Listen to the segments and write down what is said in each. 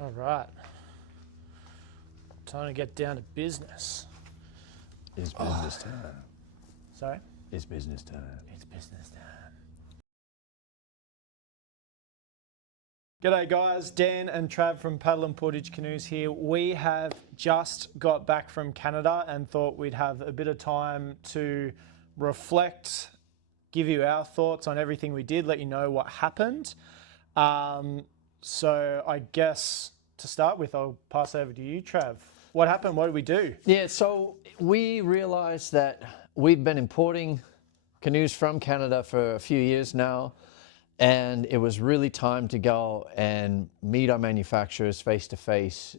All right. Time to get down to business. It's business time. Sorry? It's business time. It's business time. G'day guys, Dan and Trav from Paddle and Portage Canoes here. We have just got back from Canada and thought we'd have a bit of time to reflect, give you our thoughts on everything we did, let you know what happened. So I guess to start with, I'll pass over to you, Trav. What happened? What did we do? Yeah, so we realized that we've been importing canoes from Canada for a few years now, and it was really time to go and meet our manufacturers face to face.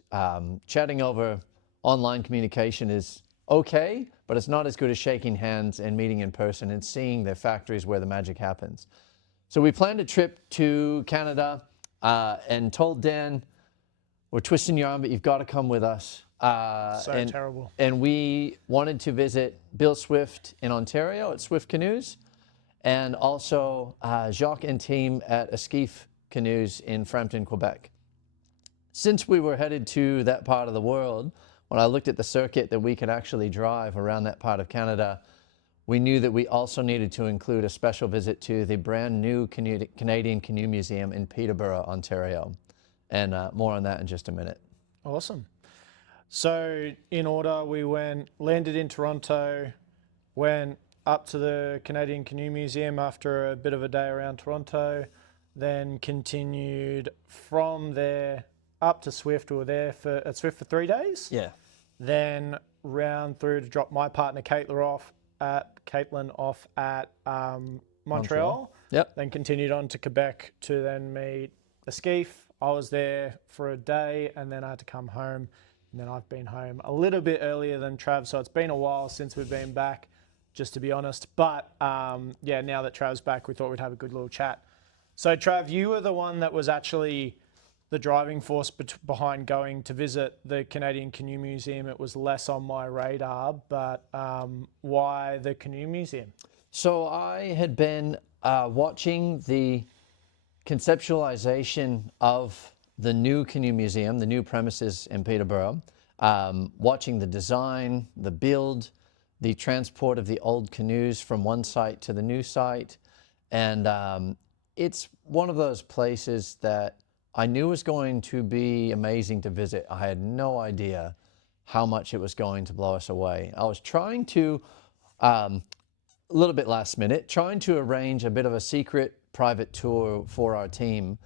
Chatting over online communication is okay, but it's not as good as shaking hands and meeting in person and seeing their factories where the magic happens. So we planned a trip to Canada and told Dan, we're twisting your arm, but you've got to come with us. Terrible. And we wanted to visit Bill Swift in Ontario at Swift Canoes, and also Jacques and team at Esquif Canoes in Frampton, Quebec. Since we were headed to that part of the world, when I looked at the circuit that we could actually drive around that part of Canada, we knew that we also needed to include a special visit to the brand new Canadian Canoe Museum in Peterborough, Ontario. And more on that in just a minute. Awesome. So in order, we landed in Toronto, went up to the Canadian Canoe Museum after a bit of a day around Toronto, then continued from there up to Swift. We were there at Swift for 3 days. Yeah. Then round through to drop my partner Caitlin off at Montreal. Yep. Then continued on to Quebec to then meet Esquif. I was there for a day and then I had to come home. And then I've been home a little bit earlier than Trav, so it's been a while since we've been back, just to be honest. But yeah, now that Trav's back, we thought we'd have a good little chat. So Trav, you were the one that was actually the driving force behind going to visit the Canadian Canoe Museum. It was less on my radar, but why the Canoe Museum? So I had been watching the conceptualization of the new Canoe Museum, the new premises in Peterborough, watching the design, the build, the transport of the old canoes from one site to the new site. And it's one of those places that I knew was going to be amazing to visit. I had no idea how much it was going to blow us away. I was trying to, a little bit last minute, trying to arrange a bit of a secret private tour for our team.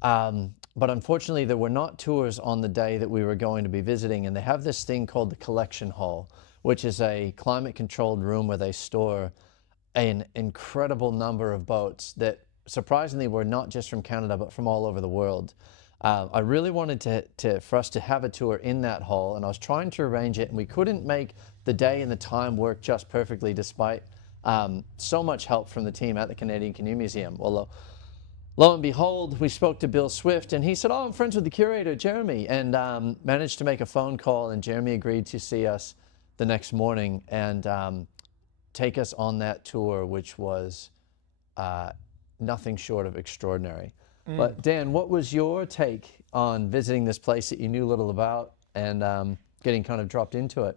But unfortunately, there were not tours on the day that we were going to be visiting. And they have this thing called the collection hall, which is a climate-controlled room where they store an incredible number of boats that surprisingly were not just from Canada, but from all over the world. I really wanted for us to have a tour in that hall, and I was trying to arrange it, and we couldn't make the day and the time work just perfectly despite so much help from the team at the Canadian Canoe Museum. Well, lo and behold, we spoke to Bill Swift, and he said, oh, I'm friends with the curator, Jeremy, and managed to make a phone call, and Jeremy agreed to see us the next morning and take us on that tour, which was nothing short of extraordinary. But Dan, what was your take on visiting this place that you knew little about and getting kind of dropped into it?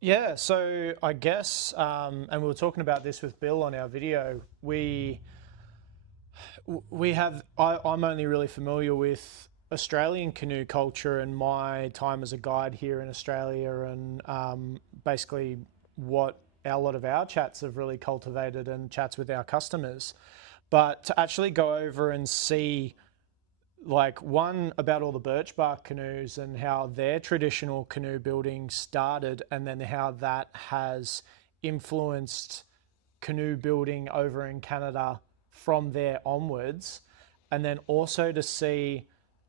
Yeah, so I guess, and we were talking about this with Bill on our video, I'm only really familiar with Australian canoe culture and my time as a guide here in Australia, and basically what a lot of our chats have really cultivated and chats with our customers. But to actually go over and see, like, one, about all the birch bark canoes and how their traditional canoe building started, and then how that has influenced canoe building over in Canada from there onwards, and then also to see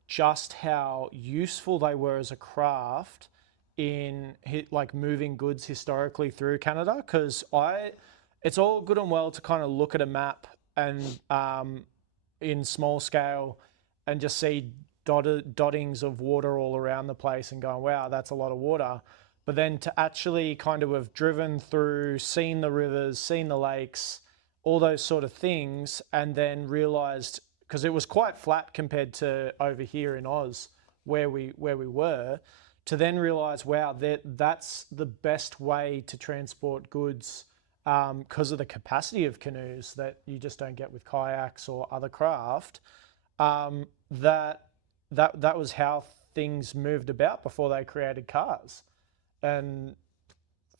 just how useful they were as a craft in like moving goods historically through Canada. Because it's all good and well to kind of look at a map and in small scale and just see dottings of water all around the place and going, wow, that's a lot of water. But then to actually kind of have driven through, seen the rivers, seen the lakes, all those sort of things, and then realized, because it was quite flat compared to over here in Oz, where we were, to then realize, wow, that's the best way to transport goods because of the capacity of canoes that you just don't get with kayaks or other craft. That was how things moved about before they created cars and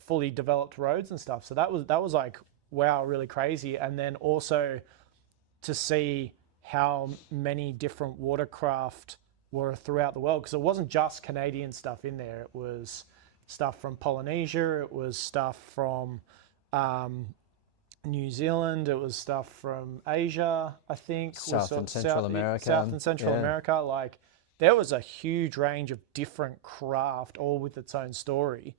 fully developed roads and stuff. So that was like, wow, really crazy. And then also to see how many different watercraft were throughout the world, because it wasn't just Canadian stuff in there. It was stuff from Polynesia, it was stuff from New Zealand, it was stuff from Asia, I think. South and Central America. South and Central America. Like, there was a huge range of different craft, all with its own story.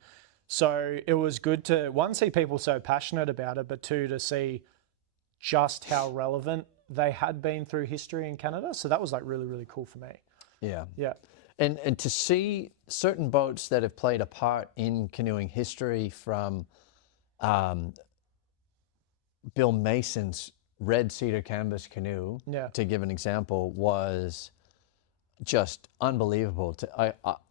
So it was good to, one, see people so passionate about it, but two, to see just how relevant they had been through history in Canada. So that was like really, really cool for me. Yeah. Yeah. And to see certain boats that have played a part in canoeing history, from Bill Mason's red cedar canvas canoe, to give an example, was just unbelievable.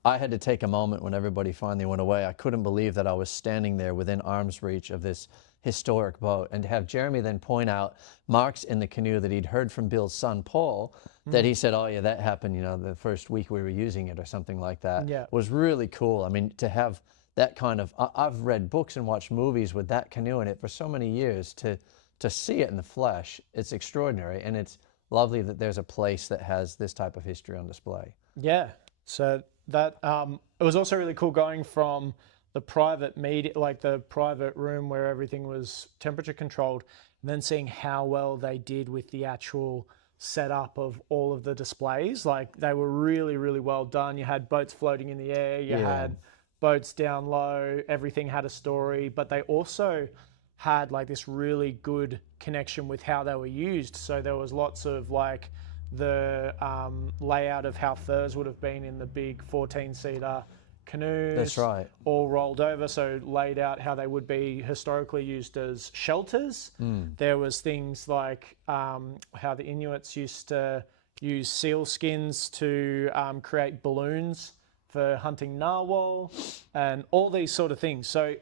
I had to take a moment when everybody finally went away. I couldn't believe that I was standing there within arm's reach of this historic boat, and to have Jeremy then point out marks in the canoe that he'd heard from Bill's son Paul, that he said, oh yeah, that happened, you know, the first week we were using it or something like that, was really cool. I mean, to have that kind of, I've read books and watched movies with that canoe in it for so many years, to see it in the flesh, it's extraordinary. And it's lovely that there's a place that has this type of history on display. Yeah. So that, it was also really cool going from the private meeting, like the private room where everything was temperature controlled, and then seeing how well they did with the actual setup of all of the displays. Like, they were really, really well done. You had boats floating in the air, you had boats down low, everything had a story, but they also had like this really good connection with how they were used. So there was lots of like the layout of how furs would have been in the big 14-seater canoes. That's right. All rolled over, so laid out how they would be historically used as shelters. There was things like how the Inuits used to use seal skins to create balloons for hunting narwhal, and all these sort of things. So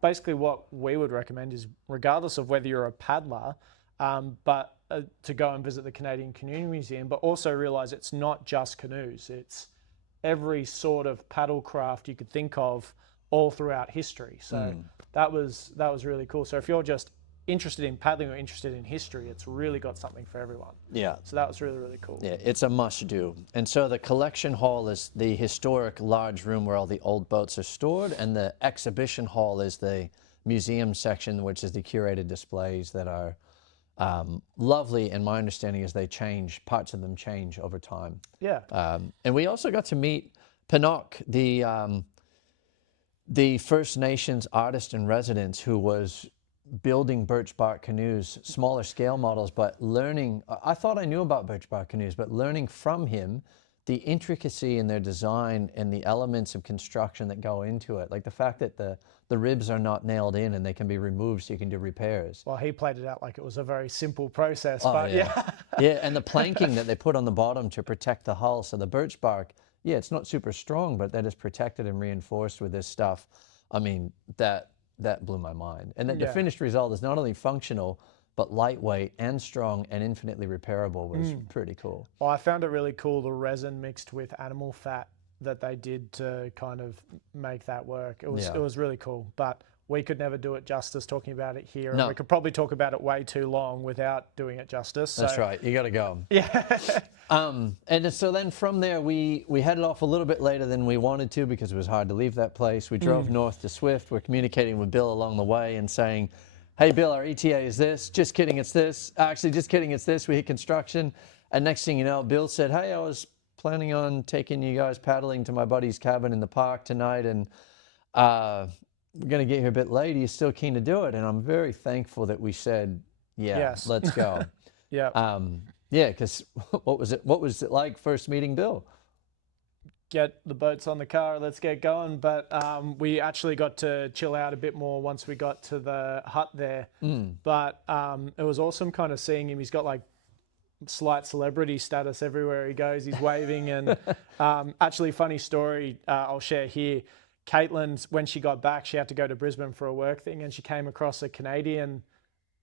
basically what we would recommend is, regardless of whether you're a paddler, but to go and visit the Canadian Canoe Museum, but also realize it's not just canoes, it's every sort of paddle craft you could think of all throughout history. So that was really cool. So if you're just interested in paddling or interested in history, it's really got something for everyone. Yeah. So that was really, really cool. Yeah, it's a must do. And so the collection hall is the historic large room where all the old boats are stored, and the exhibition hall is the museum section, which is the curated displays that are lovely. And my understanding is they change, parts of them change over time. Yeah. And we also got to meet Pinnock, the First Nations artist in residence, who was building birch bark canoes, smaller scale models, but learning, I thought I knew about birch bark canoes, but learning from him the intricacy in their design and the elements of construction that go into it. Like the fact that the ribs are not nailed in and they can be removed so you can do repairs. Well, he played it out like it was a very simple process, Oh, but yeah. Yeah, and the planking that they put on the bottom to protect the hull. So the birch bark, yeah, it's not super strong, but that is protected and reinforced with this stuff. I mean, that blew my mind. And that the finished result is not only functional, but lightweight and strong and infinitely repairable was pretty cool. Well, I found it really cool, the resin mixed with animal fat that they did to kind of make that work. It was really cool, but we could never do it justice talking about it here. No. And we could probably talk about it way too long without doing it justice. That's right, you gotta go. Yeah. And so then from there, we headed off a little bit later than we wanted to because it was hard to leave that place. We drove north to Swift. We're communicating with Bill along the way and saying, hey, Bill, our ETA is this. Just kidding, it's this. Actually, just kidding, it's this. We hit construction. And next thing you know, Bill said, hey, I was planning on taking you guys paddling to my buddy's cabin in the park tonight, and we're going to get here a bit late. Are you still keen to do it? And I'm very thankful that we said, yes. Let's go. Yeah. Yeah, because what was it like first meeting Bill? Get the boats on the car, let's get going. But we actually got to chill out a bit more once we got to the hut there. But it was awesome kind of seeing him. He's got like slight celebrity status everywhere he goes. He's waving, and actually, funny story I'll share here. Caitlin, when she got back, she had to go to Brisbane for a work thing, and she came across a Canadian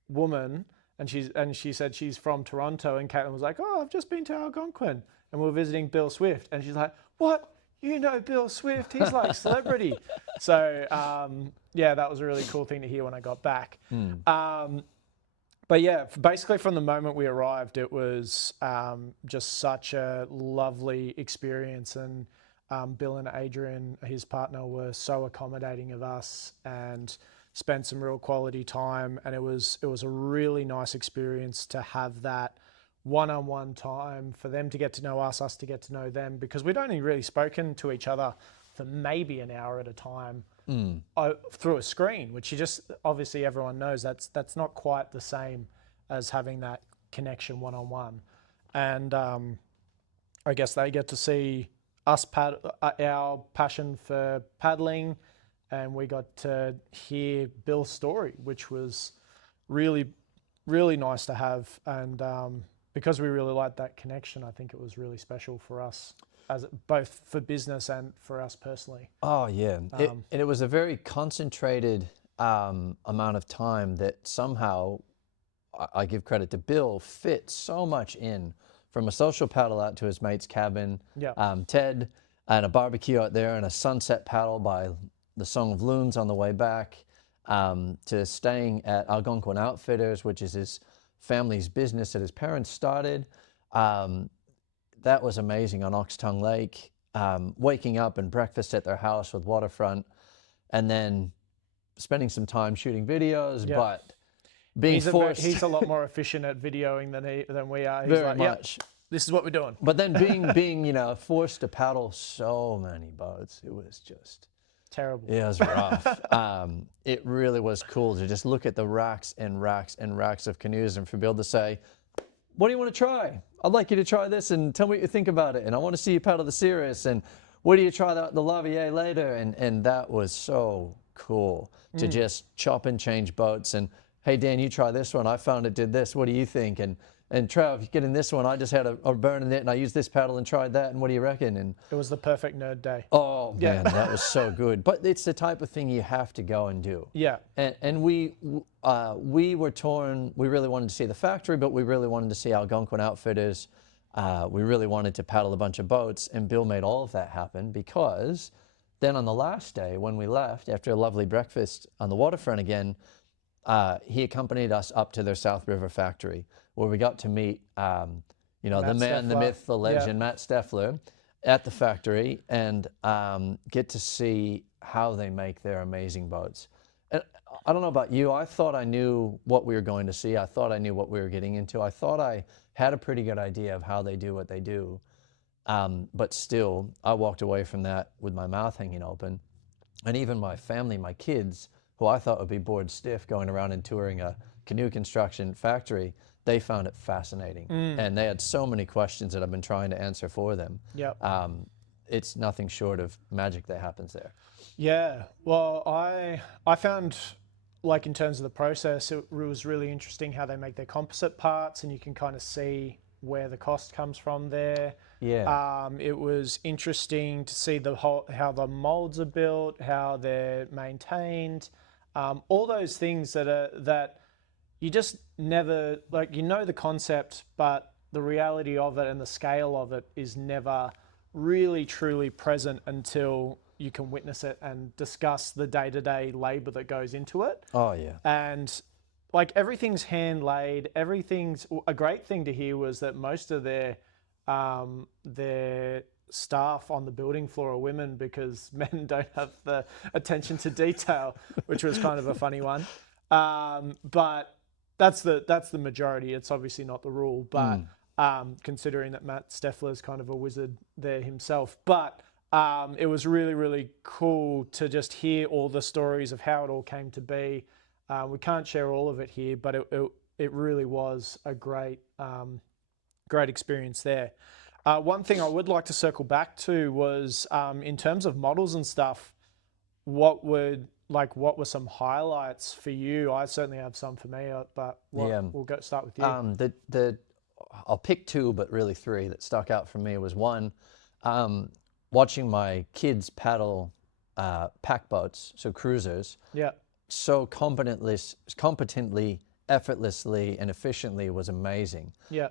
woman, and she said she's from Toronto, and Caitlin was like, "Oh, I've just been to Algonquin, and we're visiting Bill Swift," and she's like, "What? You know Bill Swift? He's like celebrity." So yeah, that was a really cool thing to hear when I got back. But yeah, basically from the moment we arrived, it was just such a lovely experience, and Bill and Adrian, his partner, were so accommodating of us and spent some real quality time. And it was a really nice experience to have that one-on-one time for them to get to know us to get to know them, because we'd only really spoken to each other for maybe an hour at a time through a screen, which you just, obviously everyone knows that's not quite the same as having that connection one-on-one. And I guess they get to see us, our passion for paddling, and we got to hear Bill's story, which was really, really nice to have. And because we really liked that connection, I think it was really special for us, as both for business and for us personally. Oh yeah, and it was a very concentrated amount of time that somehow, I give credit to Bill, fit so much in, from a social paddle out to his mate's cabin, Ted, and a barbecue out there, and a sunset paddle by the Song of Loons on the way back, to staying at Algonquin Outfitters, which is his family's business that his parents started. That was amazing on Oxtongue Lake, waking up and breakfast at their house with waterfront, and then spending some time shooting videos, but being forced. He's a lot more efficient at videoing than we are. He's very like, much. Yep, this is what we're doing. But then being forced to paddle so many boats, it was just terrible. Yeah, it was rough. It really was cool to just look at the racks and racks and racks of canoes, and for Bill to say, "What do you want to try? I'd like you to try this, and tell me what you think about it. And I want to see you paddle the Cirrus, and what do you try the Lavier later?" And that was so cool to just chop and change boats. And hey, Dan, you try this one. I found it did this. What do you think? And Trav, you get in this one. I just had a burn in it, and I used this paddle and tried that. And what do you reckon? And it was the perfect nerd day. Oh man, that was so good. But it's the type of thing you have to go and do. Yeah. And we were torn. We really wanted to see the factory, but we really wanted to see Algonquin Outfitters. We really wanted to paddle a bunch of boats, and Bill made all of that happen, because then on the last day when we left, after a lovely breakfast on the waterfront again, he accompanied us up to their South River factory, where we got to meet, the man, the myth, the legend, Matt Steffler, at the factory, and get to see how they make their amazing boats. And I don't know about you, I thought I knew what we were going to see. I thought I knew what we were getting into. I thought I had a pretty good idea of how they do what they do. But still, I walked away from that with my mouth hanging open. And even my family, my kids, who I thought would be bored stiff going around and touring a canoe construction factory, they found it fascinating. And they had so mmany questions that I've been trying to answer for them. Yep. It's nothing short of magic that happens there. Yeah, well, I found, like, in terms of the process, it was really interesting how they make their composite parts, and you can kind of see where the cost comes from there. Yeah. It was interesting to see how the molds are built, how they're maintained, all those things that you just never, like, the concept, but the reality of it and the scale of it is never really truly present until you can witness it and discuss the day-to-day labor that goes into it. Oh yeah. And like, everything's hand laid. Everything's a great thing to hear was that most of their staff on the building floor are women, because men don't have the attention to detail, which was kind of a funny one. But that's the majority. It's obviously not the rule, but considering that Matt Steffler is kind of a wizard there himself. But it was really, really cool to just hear all the stories of how it all came to be. We can't share all of it here, but it really was a great experience there. One thing I would like to circle back to was, in terms of models and stuff, what were some highlights for you? I certainly have some for me, but we'll start with you. I'll pick two, but really three that stuck out for me was one, watching my kids paddle pack boats, so cruisers, Yeah. so competently, effortlessly, and efficiently was amazing. Yeah.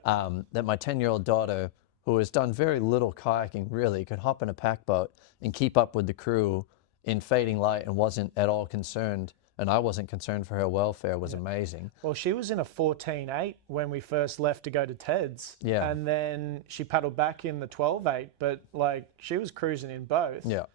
That my 10-year-old daughter, who has done very little kayaking really, could hop in a pack boat and keep up with the crew in fading light and wasn't at all concerned, and I wasn't concerned for her welfare, was amazing. Well, she was in a 14.8 when we first left to go to Ted's. Yeah. And then she paddled back in the 12.8, but like she was cruising in both. Yeah.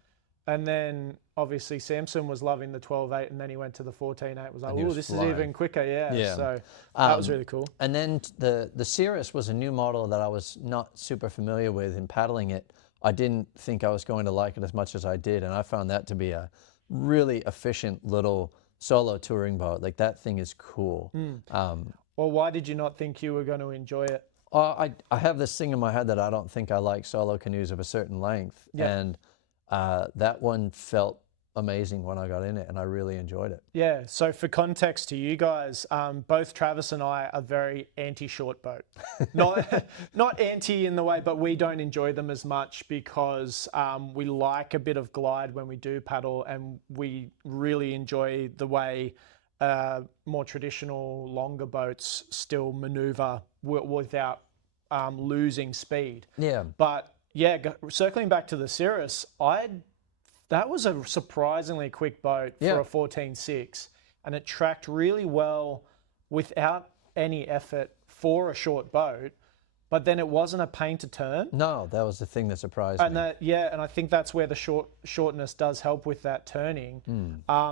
And then obviously Samson was loving the 12.8, and then he went to the 14.8. Was like, And he oh, was this flying. is even quicker. Yeah. Yeah. So that was really cool. And then the Cirrus was a new model that I was not super familiar with in paddling it. I didn't think I was going to like it as much as I did, and I found that to be a really efficient little solo touring boat. Like that thing is cool. Well, why did you not think you were going to enjoy it? I have this thing in my head that I don't think I like solo canoes of a certain length, and that one felt amazing when I got in it, and I really enjoyed it. Yeah. So for context to you guys, both Travis and I are very anti-short boat. Not anti in the way, but we don't enjoy them as much because we like a bit of glide when we do paddle, and we really enjoy the way more traditional longer boats still maneuver without losing speed. Yeah. But yeah, circling back to the Cirrus, that was a surprisingly quick boat for a 14.6, and it tracked really well without any effort for a short boat. But then it wasn't a pain to turn. No, that was the thing that surprised And me. and I think that's where the shortness does help with that turning.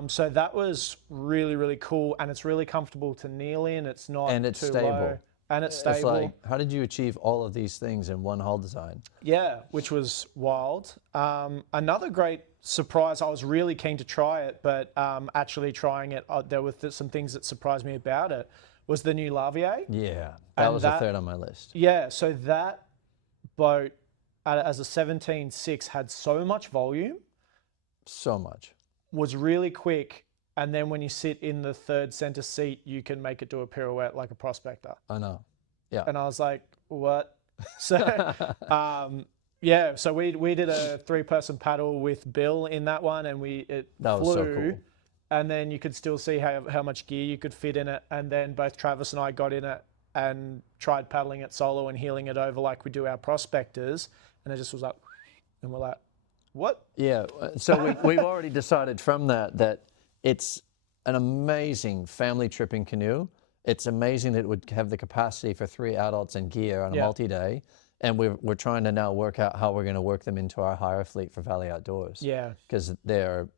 So that was really, really cool, and it's really comfortable to kneel in. It's not And it's too stable. low. And it's stable. It's like, how did you achieve all of these things in one hull design? Yeah, which was wild. Another great surprise, I was really keen to try it, but actually trying it, there were some things that surprised me about it, was the new Lavier. Yeah, that was the third on my list. Yeah, so that boat as a 17.6 had so much volume, So much. was really quick, and then when you sit in the third center seat, you can make it do a pirouette like a prospector. I know. Yeah. And I was like, what? So, yeah, so we did a 3-person paddle with Bill in that one, and that was flew, so cool. and then you could still see how much gear you could fit in it, and then both Travis and I got in it and tried paddling it solo and heeling it over like we do our prospectors, and it just was like, and we're like, what? Yeah, so we've already decided from that it's an amazing family tripping canoe. It's amazing that it would have the capacity for 3 adults and gear on a multi-day. And we're trying to now work out how we're going to work them into our higher fleet for Valley Outdoors. Yeah. Because they're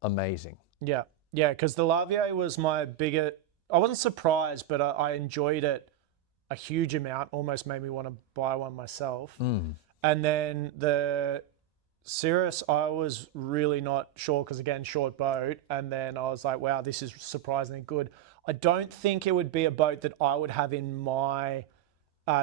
amazing. Yeah. Yeah, because the Lavier was my biggest, I wasn't surprised, but I enjoyed it a huge amount, almost made me want to buy one myself. And then the Cirrus, I was really not sure because, again, short boat. And then I was like, wow, this is surprisingly good. I don't think it would be a boat that I would have in my,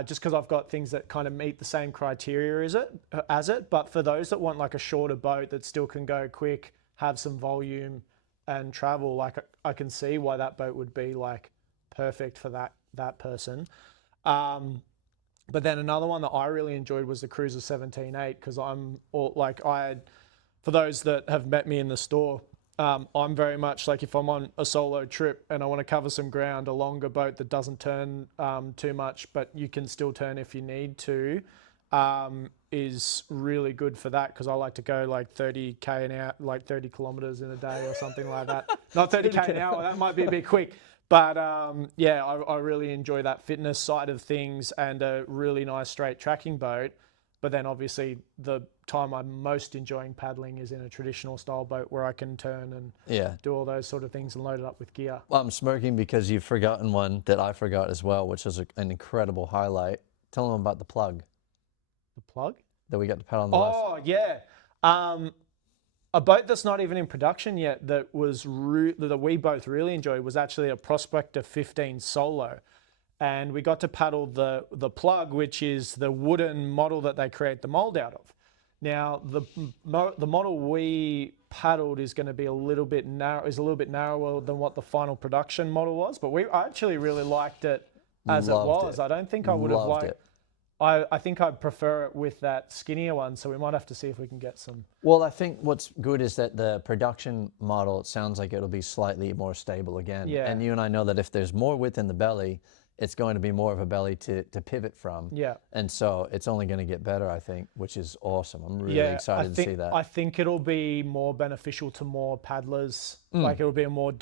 just because I've got things that kind of meet the same criteria as it. But for those that want like a shorter boat that still can go quick, have some volume and travel, like I can see why that boat would be like perfect for that person. But then another one that I really enjoyed was the Cruiser 17.8, because for those that have met me in the store, I'm very much like, if I'm on a solo trip and I want to cover some ground, a longer boat that doesn't turn too much, but you can still turn if you need to, is really good for that, because I like to go like 30k an hour, like 30 kilometers in a day or something like that. Not 30k an hour, that might be a bit quick. But yeah, I really enjoy that fitness side of things, and a really nice straight tracking boat. But then obviously the time I'm most enjoying paddling is in a traditional style boat where I can turn and do all those sort of things and load it up with gear. Well, I'm smirking because you've forgotten one that I forgot as well, which is an incredible highlight. Tell them about the plug. The plug? That we got to paddle on the list. Oh, yeah. A boat that's not even in production yet that we both really enjoyed was actually a Prospector 15 Solo. And we got to paddle the plug, which is the wooden model that they create the mold out of. Now, the model we paddled is going to be a little bit narrower than what the final production model was, but I actually really liked it as it Loved was. it. I don't think I would have Loved liked. it. I think I'd prefer it with that skinnier one. So we might have to see if we can get some. Well, I think what's good is that the production model, it sounds like it'll be slightly more stable again. Yeah. And you and I know that if there's more width in the belly, it's going to be more of a belly to pivot from. Yeah. And so it's only going to get better, I think, which is awesome. I'm really excited to see that. I think it'll be more beneficial to more paddlers. Like it'll be a more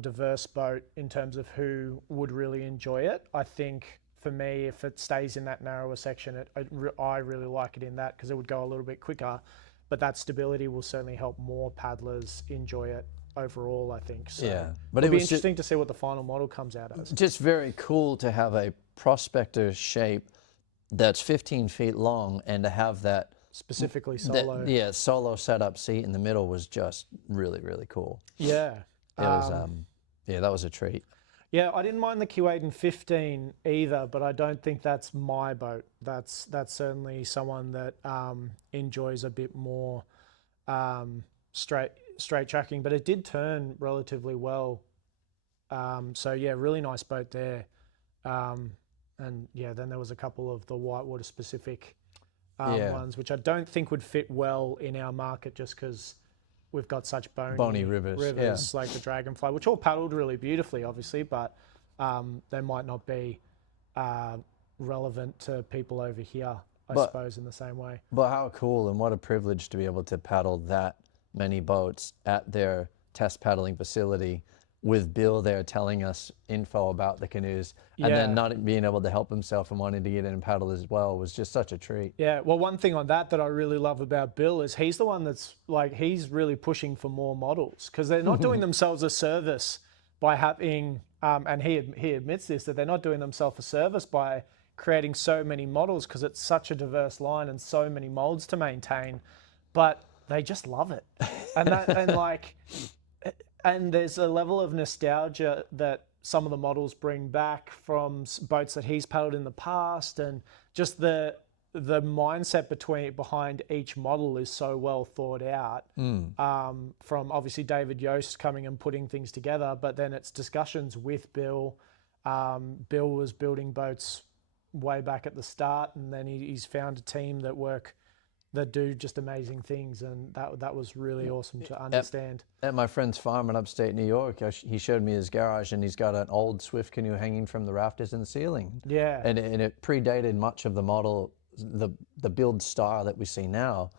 diverse boat in terms of who would really enjoy it. I think for me, if it stays in that narrower section, I really like it in that because it would go a little bit quicker. But that stability will certainly help more paddlers enjoy it overall, I think. So Yeah, but it'll it be was interesting to see what the final model comes out as. just very cool to have a prospector shape that's 15 feet long and to have that Specifically solo. solo setup seat in the middle was just really, really cool. Yeah. It was, that was a treat. Yeah, I didn't mind the Q8 15 either, but I don't think that's my boat. That's certainly someone that enjoys a bit more straight tracking, but it did turn relatively well. So yeah, really nice boat there. And yeah, then there was a couple of the whitewater specific ones, which I don't think would fit well in our market just because we've got such bony rivers, like the Dragonfly, which all paddled really beautifully, obviously, but they might not be relevant to people over here, I suppose, in the same way. But how cool and what a privilege to be able to paddle that many boats at their test paddling facility with Bill there telling us info about the canoes and then not being able to help himself and wanting to get in and paddle as well was just such a treat. Yeah, well, one thing on that I really love about Bill is he's the one that's like, he's really pushing for more models because they're not doing themselves a service by having, and he admits this, that they're not doing themselves a service by creating so many models because it's such a diverse line and so many molds to maintain, but they just love it. And there's a level of nostalgia that some of the models bring back from boats that he's paddled in the past, and just the mindset behind each model is so well thought out. From obviously David Yost coming and putting things together, but then it's discussions with Bill. Bill was building boats way back at the start, and then he's found a team that do just amazing things, and that was really awesome to understand. At my friend's farm in upstate New York, he showed me his garage, and he's got an old Swift canoe hanging from the rafters in the ceiling. Yeah. And it predated much of the model, the build style that we see now.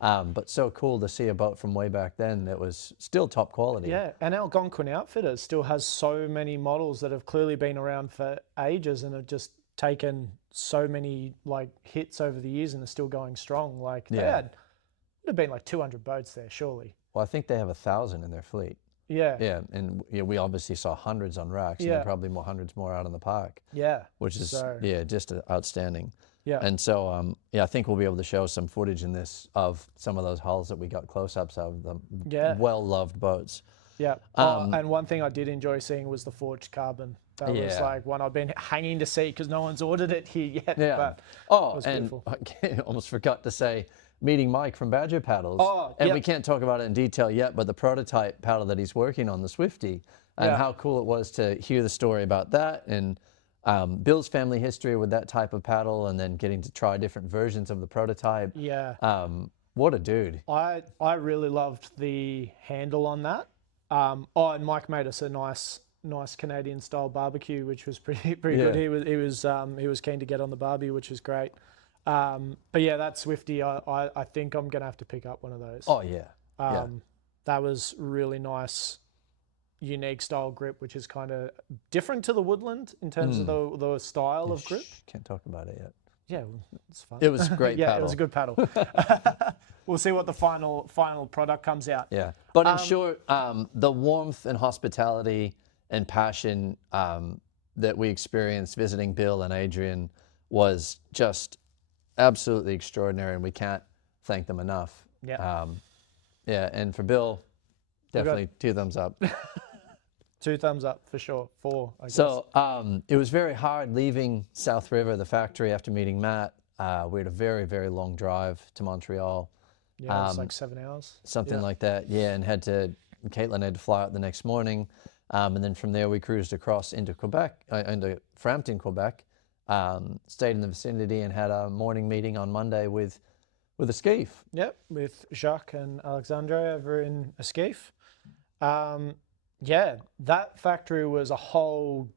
But so cool to see a boat from way back then that was still top quality. Yeah, and Algonquin Outfitters still has so many models that have clearly been around for ages and have just taken so many like hits over the years and are still going strong. Like would have been like 200 boats there, surely. Well, I think they have 1,000 in their fleet. Yeah. Yeah, and we obviously saw hundreds on racks, and probably hundreds more out in the park. Yeah. Which is just outstanding. Yeah. And so I think we'll be able to show some footage in this of some of those hulls that we got close-ups of, the well-loved boats. Yeah. And one thing I did enjoy seeing was the forged carbon. That was like one I've been hanging to see because no one's ordered it here yet. Yeah. But oh, it was and beautiful. I almost forgot to say, meeting Mike from Badger Paddles. And we can't talk about it in detail yet, but the prototype paddle that he's working on, the Swifty, and how cool it was to hear the story about that, and Bill's family history with that type of paddle, and then getting to try different versions of the prototype. Yeah. What a dude. I really loved the handle on that. And Mike made us a nice Canadian style barbecue, which was pretty good. He was keen to get on the barbie, which is great. But yeah, that Swifty, I think I'm gonna have to pick up one of those. Oh yeah. That was really nice, unique style grip, which is kind of different to the Woodland in terms of the style of grip. Can't talk about it yet. Yeah, it's fun. It was a great paddle. It was a good paddle. We'll see what the final product comes out. Yeah, but in short, the warmth and hospitality and passion that we experienced visiting Bill and Adrian was just absolutely extraordinary, and we can't thank them enough. Yeah. And for Bill, definitely 2 thumbs up. 2 thumbs up for sure. 4, I guess. So it was very hard leaving South River, the factory, after meeting Matt. We had a very, very long drive to Montreal. Yeah, it was like 7 hours. Something like that, and Caitlin had to fly out the next morning. And then from there, we cruised across into Quebec, into Frampton, Quebec, stayed in the vicinity and had a morning meeting on Monday with Esquif. Yep, with Jacques and Alexandre over in Esquif. Yeah, that factory was a whole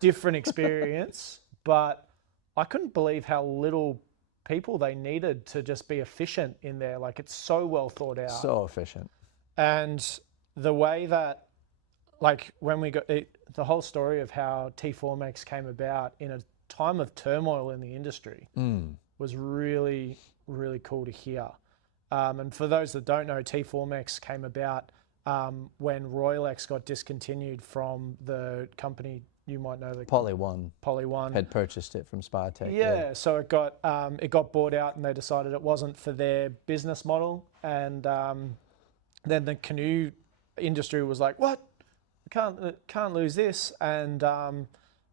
different experience, but I couldn't believe how little people they needed to just be efficient in there. Like, it's so well thought out. So efficient. And the way that, like, when we got it, the whole story of how T-formex came about in a time of turmoil in the industry was really, really cool to hear. And for those that don't know, T-formex came about when Royalex got discontinued from the company, you might know, the Poly One had purchased it from Spartech. Yeah, so it got bought out, and they decided it wasn't for their business model. And then the canoe industry was like, "What? Can't lose this." And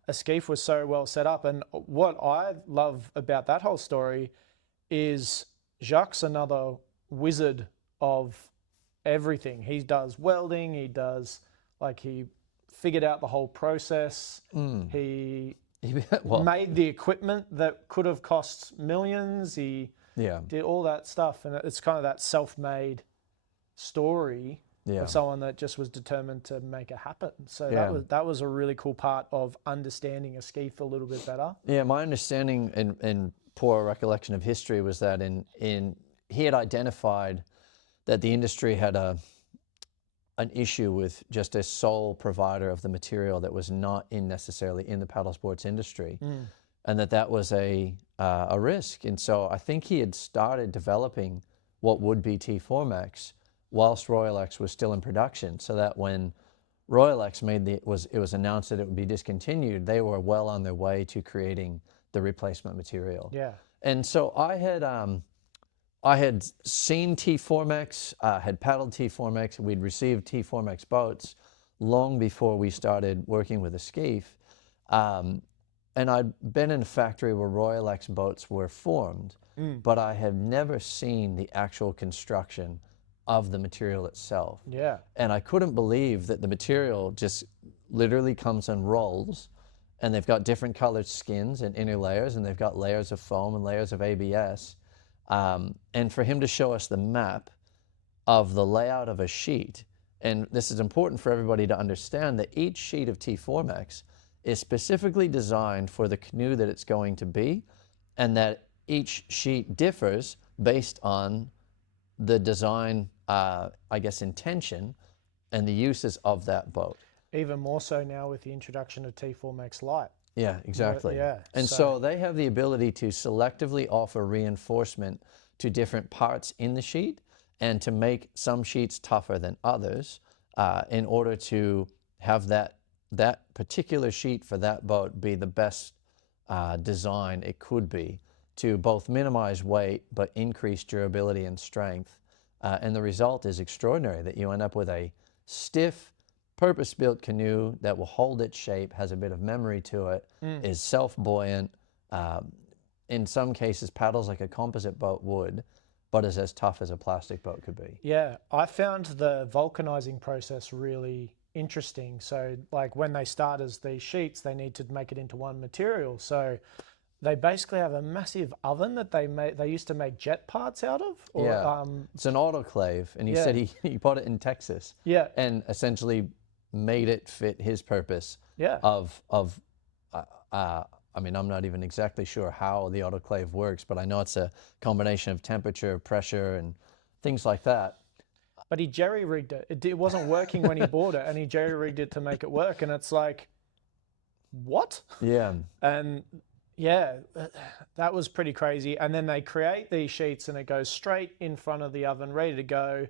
Esquif was so well set up. And what I love about that whole story is Jacques another wizard of everything. He does welding. He figured out the whole process. He made the equipment that could have cost millions. He did all that stuff, and it's kind of that self-made story of someone that just was determined to make it happen. So that was a really cool part of understanding Esquif a little bit better. Yeah, my understanding and poor recollection of history was that he had identified that the industry had an issue with just a sole provider of the material that was not necessarily in the paddle sports industry, and that was a risk. And so I think he had started developing what would be T-formex whilst Royalex was still in production, so that when Royalex it was announced that it would be discontinued, they were well on their way to creating the replacement material. Yeah. And so I had seen T-formex, had paddled T-formex. We'd received T-formex boats long before we started working with Esquif. And I'd been in a factory where Royalex boats were formed, but I have never seen the actual construction of the material itself. Yeah. And I couldn't believe that the material just literally comes and rolls, and they've got different colored skins and inner layers, and they've got layers of foam and layers of ABS. And for him to show us the map of the layout of a sheet, and this is important for everybody to understand, that each sheet of T-formex is specifically designed for the canoe that it's going to be, and that each sheet differs based on the design, intention and the uses of that boat. Even more so now with the introduction of T-formex Lite. Yeah, exactly. Yeah. And so they have the ability to selectively offer reinforcement to different parts in the sheet and to make some sheets tougher than others in order to have that particular sheet for that boat be the best design it could be, to both minimize weight but increase durability and strength. And the result is extraordinary, that you end up with a stiff, purpose-built canoe that will hold its shape, has a bit of memory to it, is self-buoyant, in some cases paddles like a composite boat would, but is as tough as a plastic boat could be. Yeah, I found the vulcanizing process really interesting. So like when they start as these sheets, they need to make it into one material. So they basically have a massive oven that they used to make jet parts out of. Or, it's an autoclave, and he said he bought it in Texas. Yeah. And essentially made it fit his purpose. Yeah. I mean, I'm not even exactly sure how the autoclave works, but I know it's a combination of temperature, pressure, and things like that. But he jerry-rigged it. It wasn't working when he bought it, and he jerry-rigged it to make it work. And it's like, what? Yeah. And yeah, that was pretty crazy. And then they create these sheets, and it goes straight in front of the oven, ready to go,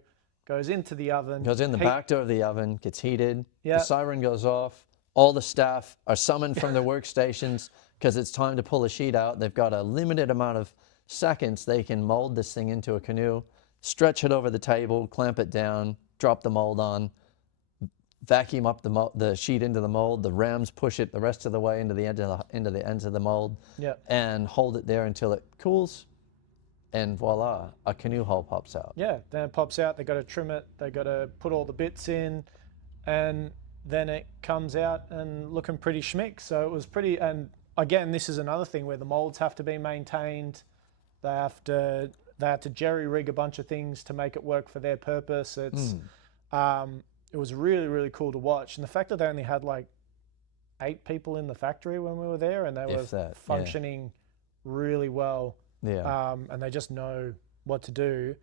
goes into the oven. Goes in the back door of the oven, gets heated, Yeah. the siren goes off, all the staff are summoned from their workstations because it's time to pull a sheet out. They've got a limited amount of seconds they can mold this thing into a canoe, stretch it over the table, clamp it down, drop the mold on, vacuum up the sheet into the mold. The rams push it the rest of the way into the ends of the mold, and hold it there until it cools, and voila, a canoe hull pops out. Yeah, then it pops out. They got to trim it. They got to put all the bits in, and then it comes out and looking pretty schmick. So it was pretty, and again, this is another thing where the molds have to be maintained. They have to jerry rig a bunch of things to make it work for their purpose. It was really, really cool to watch. And the fact that they only had like 8 people in the factory when we were there, and they were functioning really well. Yeah. And they just know what to do.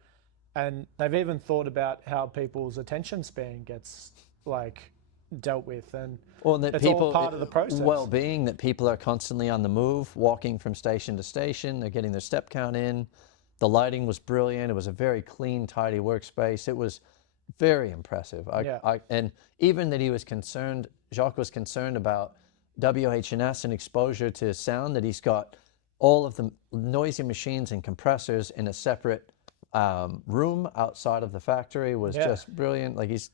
And they've even thought about how people's attention span gets like dealt with, and that it's people, all part of the process. Well-being, that people are constantly on the move, walking from station to station. They're getting their step count in. The lighting was brilliant. It was a very clean, tidy workspace. It was very impressive. And even that he was concerned, Jacques was concerned about WH&S and exposure to sound, that he's got all of the noisy machines and compressors in a separate room outside of the factory was just brilliant. Like, he's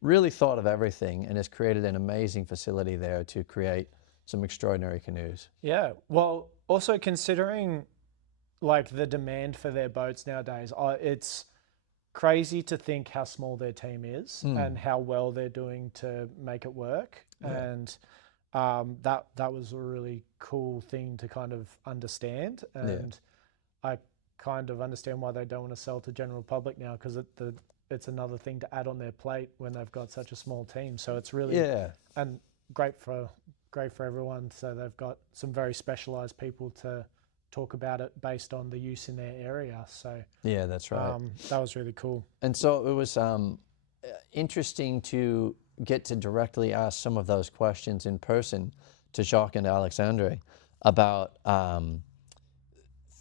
really thought of everything and has created an amazing facility there to create some extraordinary canoes. Yeah. Well, also considering like the demand for their boats nowadays, it's crazy to think how small their team is and how well they're doing to make it work. And that was a really cool thing to kind of understand. And I kind of understand why they don't want to sell to general public now, because it's another thing to add on their plate when they've got such a small team. So it's really and great for everyone. So they've got some very specialized people to talk about it based on the use in their area. So yeah, that's right. That was really cool. And so it was interesting to get to directly ask some of those questions in person to Jacques and Alexandre about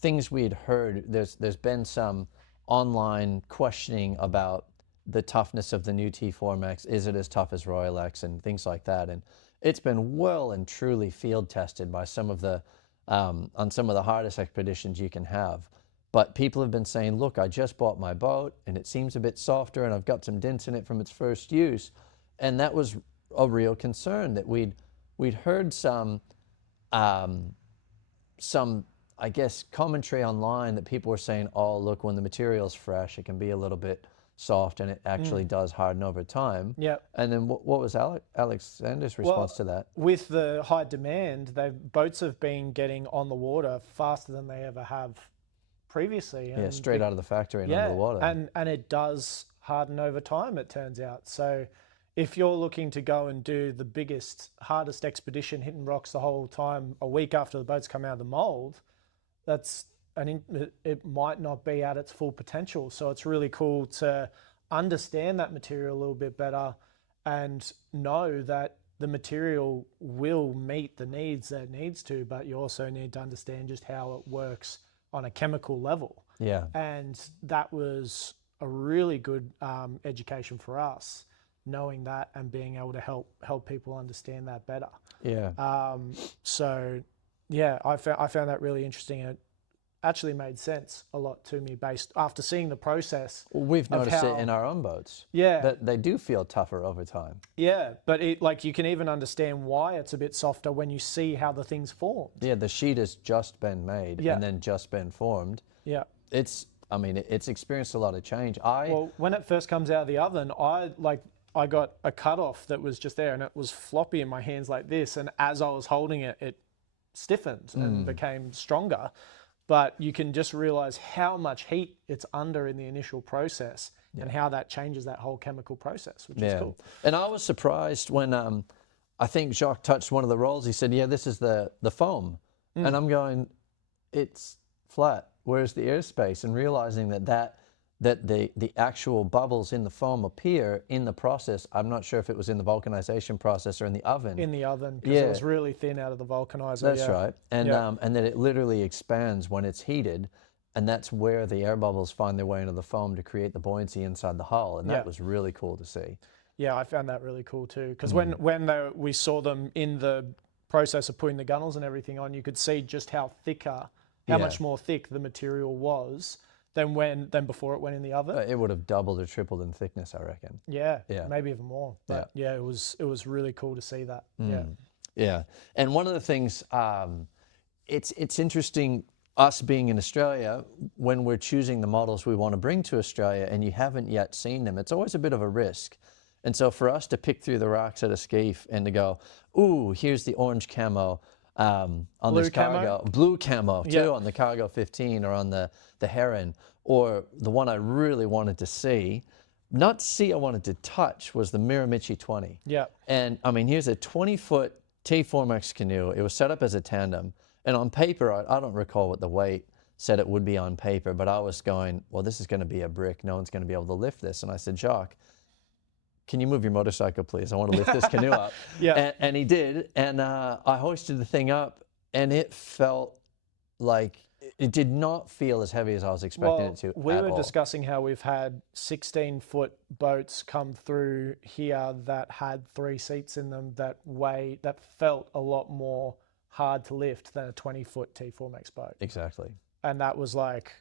things we had heard. There's been some online questioning about the toughness of the new T-formex. Is it as tough as Royal X and things like that? And it's been well and truly field tested by some of the on some of the hardest expeditions you can have. But people have been saying, look, I just bought my boat and it seems a bit softer and I've got some dents in it from its first use. And that was a real concern, that we'd heard some I guess commentary online that people were saying, oh, look, when the material's fresh, it can be a little bit soft, and it actually does harden over time. Yeah. And then what was Alexander's response to that? With the high demand, boats have been getting on the water faster than they ever have previously. And straight out of the factory and under the water. And it does harden over time, it turns out. So if you're looking to go and do the biggest, hardest expedition, hitting rocks the whole time, a week after the boat's come out of the mold, it might not be at its full potential. So it's really cool to understand that material a little bit better and know that the material will meet the needs that it needs to, but you also need to understand just how it works on a chemical level. Yeah. And that was a really good education for us, knowing that and being able to help people understand that better. Yeah. So yeah, I found that really interesting. It actually made sense a lot to me based after seeing the process. Well, we've noticed it in our own boats. Yeah. That they do feel tougher over time. Yeah, but you can even understand why it's a bit softer when you see how the thing's formed. Yeah, the sheet has just been made and then just been formed. Yeah. It's experienced a lot of change. Well, when it first comes out of the oven, I got a cutoff that was just there and it was floppy in my hands like this. And as I was holding it, it stiffened and became stronger. But you can just realize how much heat it's under in the initial process and how that changes that whole chemical process, which is cool. And I was surprised when I think Jacques touched one of the rolls. He said, yeah, this is the foam. And I'm going, it's flat. Where's the airspace? And realizing that the actual bubbles in the foam appear in the process. I'm not sure if it was in the vulcanization process or in the oven. In the oven, because it was really thin out of the vulcanizer. That's right. And and that it literally expands when it's heated, and that's where the air bubbles find their way into the foam to create the buoyancy inside the hull. And that was really cool to see. Yeah, I found that really cool too, because when we saw them in the process of putting the gunnels and everything on, you could see just how much more thick the material was than before it went in the oven. It would have doubled or tripled in thickness, I reckon. Yeah, maybe even more. But yeah, it was really cool to see that. Yeah, and one of the things, it's interesting, us being in Australia, when we're choosing the models we want to bring to Australia and you haven't yet seen them, it's always a bit of a risk, And so for us to pick through the rocks at Esquif and to go, ooh, here's the orange camo on Blue this cargo, camo? blue camo too Yeah. on the Cargo 15 or on the Heron, or the one I really wanted to see, not see, I wanted to touch, was the Miramichi 20. Yeah. And I mean, here's a 20-foot T-formex canoe. It was set up as a tandem. And on paper, I don't recall what the weight said it would be on paper, but I was going, well, this is going to be a brick. No one's going to be able to lift this. And I said, Jacques, can you move your motorcycle, please? I want to lift this canoe up. Yeah. And he did. And I hoisted the thing up, and it felt like it did not feel as heavy as I was expecting it to. We were all. discussing how we've had 16-foot boats come through here that had 3 seats in them that felt a lot more hard to lift than a 20-foot T-formex boat. Exactly. And that was like,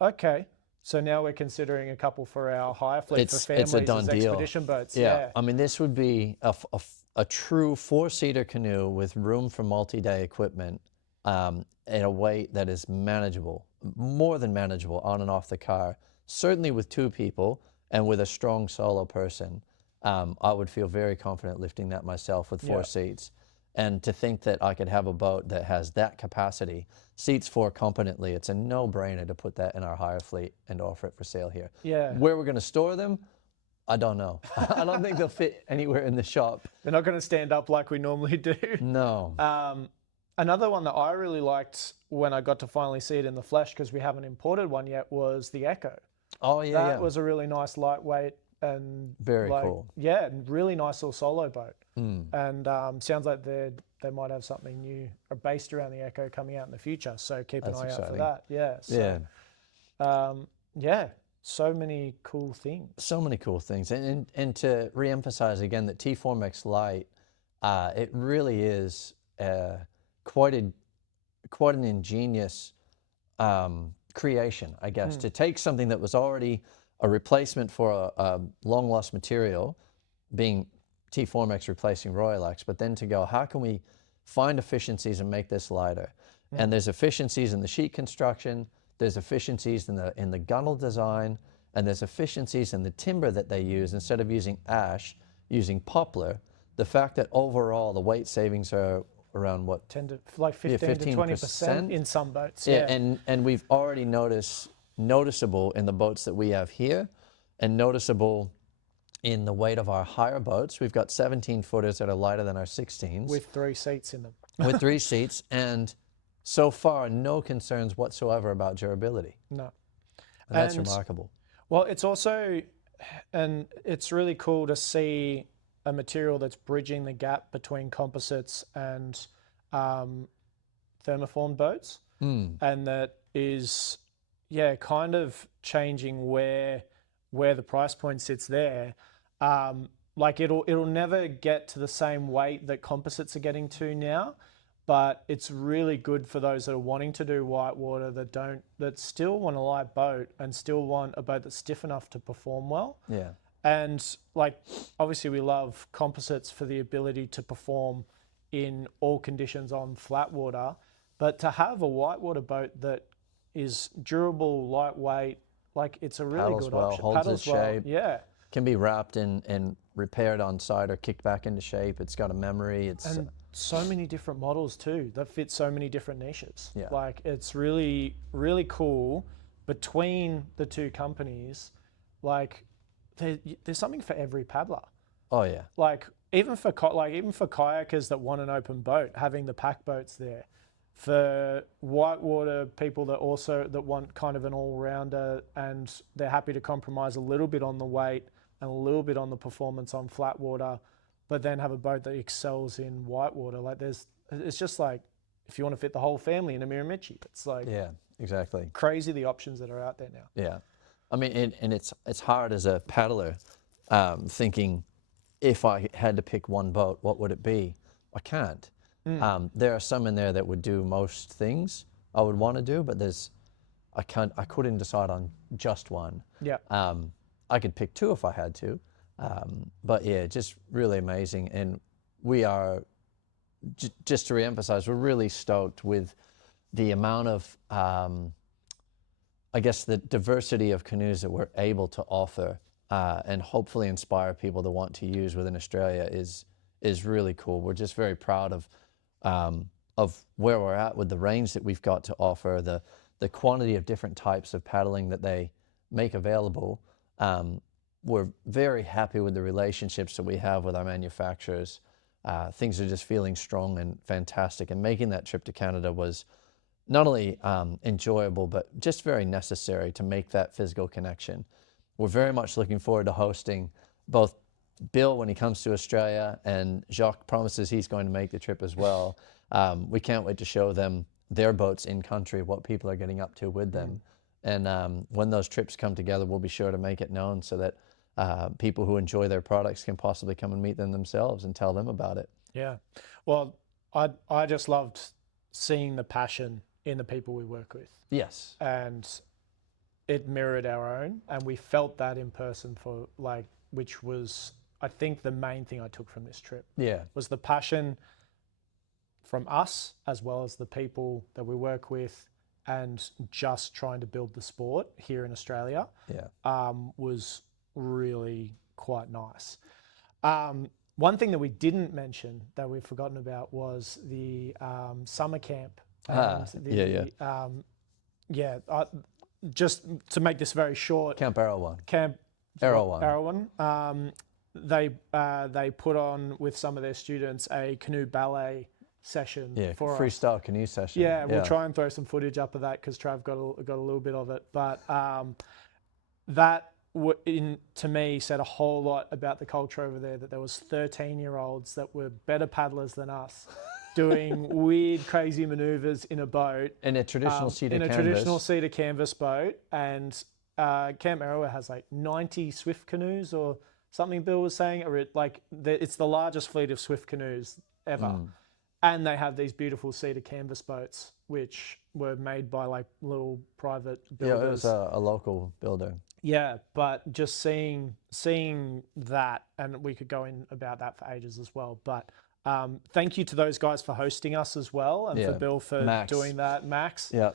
okay, so now we're considering a couple for our hire fleet for families it's a done as deal. expedition boats. Yeah. I mean, this would be a true 4-seater canoe with room for multi-day equipment at a weight that is manageable, more than manageable on and off the car. Certainly with 2 people and with a strong solo person, I would feel very confident lifting that myself with 4 seats. And to think that I could have a boat that has that capacity, seats 4 competently, it's a no-brainer to put that in our hire fleet and offer it for sale here. Yeah. Where we're going to store them, I don't know. I don't think they'll fit anywhere in the shop. They're not going to stand up like we normally do. No. Another one that I really liked when I got to finally see it in the flesh, because we haven't imported one yet, was the Echo. Oh, yeah. That was a really nice lightweight and very cool. Yeah, really nice little solo boat. And sounds like they might have something new based around the Echo coming out in the future. So keep an eye out for that. Yeah. So, yeah. So many cool things. So many cool things. And to reemphasize again that T-formex Light, it really is quite an ingenious creation, I guess, to take something that was already a replacement for a long lost material, being T-formex replacing Royalex, but then to go, how can we find efficiencies and make this lighter? And there's efficiencies in the sheet construction, there's efficiencies in the gunnel design, and there's efficiencies in the timber that they use. Instead of using ash, using poplar. The fact that overall the weight savings are around what? 15 to 20% in some boats. Yeah. And we've already noticeable in the boats that we have here, and noticeable in the weight of our higher boats. We've got 17-footers that are lighter than our 16s. With 3 seats in them. With 3 seats, and so far, no concerns whatsoever about durability. No. And that's remarkable. Well, it's also, and it's really cool to see a material that's bridging the gap between composites and thermoformed boats. And that is, kind of changing where the price point sits there. Like it'll never get to the same weight that composites are getting to now, but it's really good for those that are wanting to do whitewater, that still want a light boat and still want a boat that's stiff enough to perform well. Yeah. And like, obviously we love composites for the ability to perform in all conditions on flat water, but to have a whitewater boat that is durable, lightweight, like it's a really Paddles good well, option. holds Paddles its well. shape. Yeah. Can be wrapped and repaired on site or kicked back into shape. It's got a memory. And so many different models too that fit so many different niches. Yeah. Like it's really, really cool between the 2 companies. Like there's something for every paddler. Oh yeah. Like even for kayakers that want an open boat, having the pack boats there. For whitewater people that want kind of an all-rounder, and they're happy to compromise a little bit on the weight and a little bit on the performance on flat water, but then have a boat that excels in whitewater. Like it's just like, if you want to fit the whole family in a Miramichi, it's like, yeah, exactly. Crazy the options that are out there now. Yeah. I mean, and it's hard as a paddler, thinking, if I had to pick one boat, what would it be? I can't. There are some in there that would do most things I would want to do, but I couldn't decide on just one. Yeah. I could pick 2 if I had to, but yeah, just really amazing. And we are, just to reemphasize, we're really stoked with the amount of, I guess, the diversity of canoes that we're able to offer and hopefully inspire people to want to use within Australia is really cool. We're just very proud of where we're at with the range that we've got to offer, the quantity of different types of paddling that they make available. We're very happy with the relationships that we have with our manufacturers. Things are just feeling strong and fantastic, and making that trip to Canada was not only enjoyable, but just very necessary to make that physical connection. We're very much looking forward to hosting both Bill when he comes to Australia, and Jacques promises he's going to make the trip as well. We can't wait to show them their boats in country, what people are getting up to with them. And when those trips come together, we'll be sure to make it known so that people who enjoy their products can possibly come and meet them themselves and tell them about it. Yeah. Well, I just loved seeing the passion in the people we work with. Yes. And it mirrored our own, and we felt that in person which was, I think, the main thing I took from this trip. Yeah. Was the passion from us as well as the people that we work with, and just trying to build the sport here in Australia. Yeah. Was really quite nice. One thing that we didn't mention that we've forgotten about was the summer camp. Just to make this very short. Camp Erowon. They put on with some of their students a canoe ballet session for freestyle canoe session. Yeah, we'll try and throw some footage up of that because Trav got a little bit of it. But that to me said a whole lot about the culture over there, that there was 13-year-olds that were better paddlers than us doing weird, crazy maneuvers in a boat. In a traditional cedar canvas. Traditional cedar canvas boat. And Camp Erowon has like 90 Swift canoes or something, Bill was saying. Or it's the largest fleet of Swift canoes ever. And they have these beautiful cedar canvas boats, which were made by like little private builders. Yeah, it was a local builder. Yeah, but just seeing that, and we could go in about that for ages as well. But thank you to those guys for hosting us as well, and for Bill for doing that, Max. Yeah.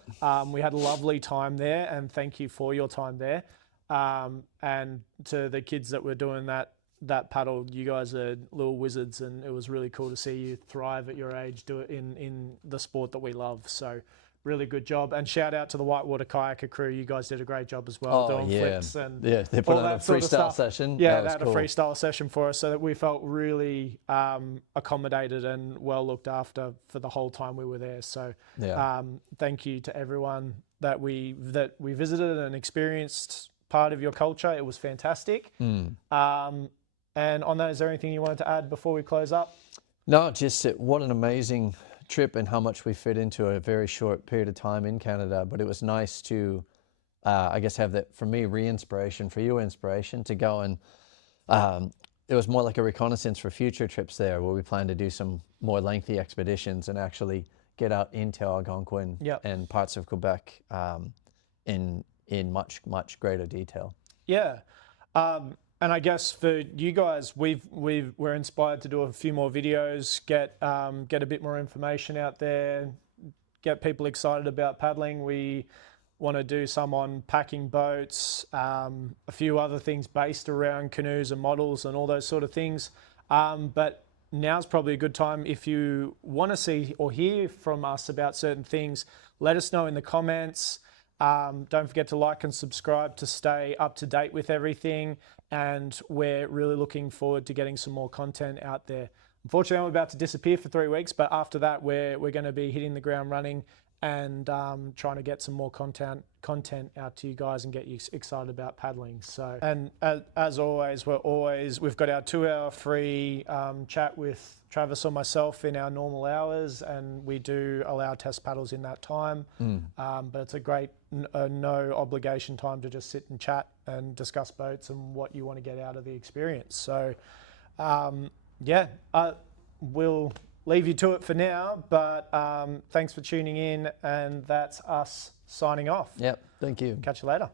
We had a lovely time there, and thank you for your time there. And to the kids that were doing that paddle, you guys are little wizards, and it was really cool to see you thrive at your age, do it in the sport that we love. So really good job, and shout out to the Whitewater Kayaker crew. You guys did a great job as well, doing flips and they put on a freestyle session. Yeah, they had a freestyle session for us, so that we felt really accommodated and well looked after for the whole time we were there. So thank you to everyone that we visited and experienced part of your culture. It was fantastic. And on that, is there anything you wanted to add before we close up? No, just what an amazing trip and how much we fit into a very short period of time in Canada. But it was nice to, I guess, have that, for me, re-inspiration, for you, inspiration to go. And it was more like a reconnaissance for future trips there, where we plan to do some more lengthy expeditions and actually get out into Algonquin and parts of Quebec in much, much greater detail. Yeah. And I guess for you guys, we're inspired to do a few more videos, get a bit more information out there, get people excited about paddling. We want to do some on packing boats, a few other things based around canoes and models and all those sort of things. But now's probably a good time, if you want to see or hear from us about certain things, let us know in the comments. Don't forget to like and subscribe to stay up to date with everything. And we're really looking forward to getting some more content out there. Unfortunately, I'm about to disappear for 3 weeks, but after that, we're going to be hitting the ground running and trying to get some more content out to you guys and get you excited about paddling. So, and as always, we've got our 2-hour free chat with Travis or myself in our normal hours, and we do allow test paddles in that time. But it's a great no obligation time to just sit and chat and discuss boats and what you want to get out of the experience. So we'll leave you to it for now, but thanks for tuning in, and that's us signing off. Yep, thank you. Catch you later.